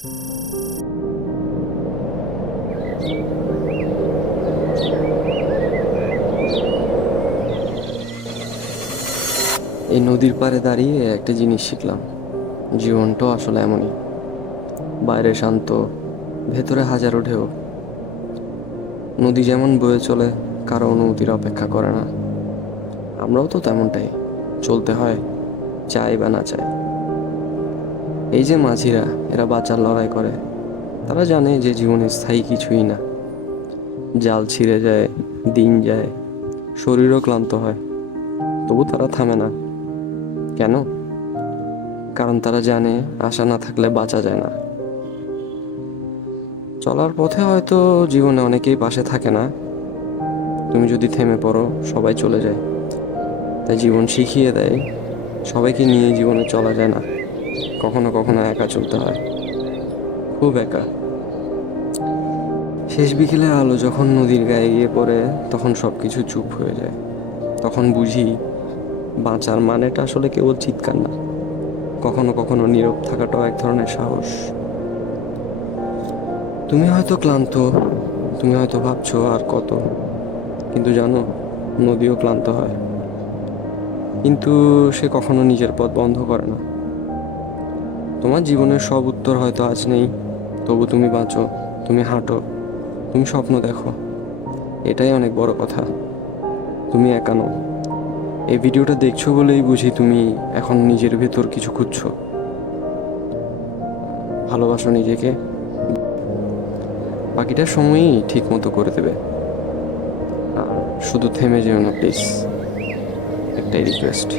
এই নদীর পাড়ে দাঁড়িয়ে একটা জিনিস শিখলাম, জীবনটাও আসলে এমনই। বাইরে শান্ত, ভেতরে হাজারো ঢেউ। নদী যেমন বয়ে চলে, কারো অনুমতির অপেক্ষা করে না। আমরাও তো তেমনটাই, চলতে হয়, চাই বা না চাই। এই যে মাঝিরা, এরা বাঁচার লড়াই করে। তারা জানে যে জীবনে স্থায়ী কিছুই না। জাল ছিঁড়ে যায়, দিন যায়, শরীরও ক্লান্ত হয়, তবু তারা থামে না। কেন? কারণ তারা জানে আশা না থাকলে বাঁচা যায় না। চলার পথে হয়তো জীবনে অনেকেই পাশে থাকে না। তুমি যদি থেমে পড়ো, সবাই চলে যায়। তাই জীবন শিখিয়ে দেয়, সবাইকে নিয়ে জীবনে চলা যায় না। কখনো কখনো একা চলতে হয়, খুব একা। শেষ বিকেলের আলো যখন নদীর গায়ে গিয়ে পড়ে, তখন সবকিছু চুপ হয়ে যায়। তখন বুঝি, বাঁচার মানেটা আসলে কেবল চিৎকার না, কখনো কখনো নীরব থাকাটাও এক ধরনের সাহস। তুমি হয়তো ক্লান্ত, তুমি হয়তো ভাবছো আর কত, কিন্তু জানো, নদীও ক্লান্ত হয়, কিন্তু সে কখনো নিজের পথ বন্ধ করে না। তোমার জীবনের সব উত্তর হয়তো আজ নেই, তবু তুমি বাঁচো, তুমি হাঁটো, তুমি স্বপ্ন দেখো। এটাই অনেক বড় কথা। তুমি একা নও। এই ভিডিওটা দেখছো বলেই বুঝি তুমি এখন নিজের ভেতর কিছু খুঁজছো। ভালোবাসো নিজেকে, বাকিটা সময়ই ঠিক মতো করে দেবে। আর শুধু থেমে যেও না প্লিজ, একটাই রিকোয়েস্ট।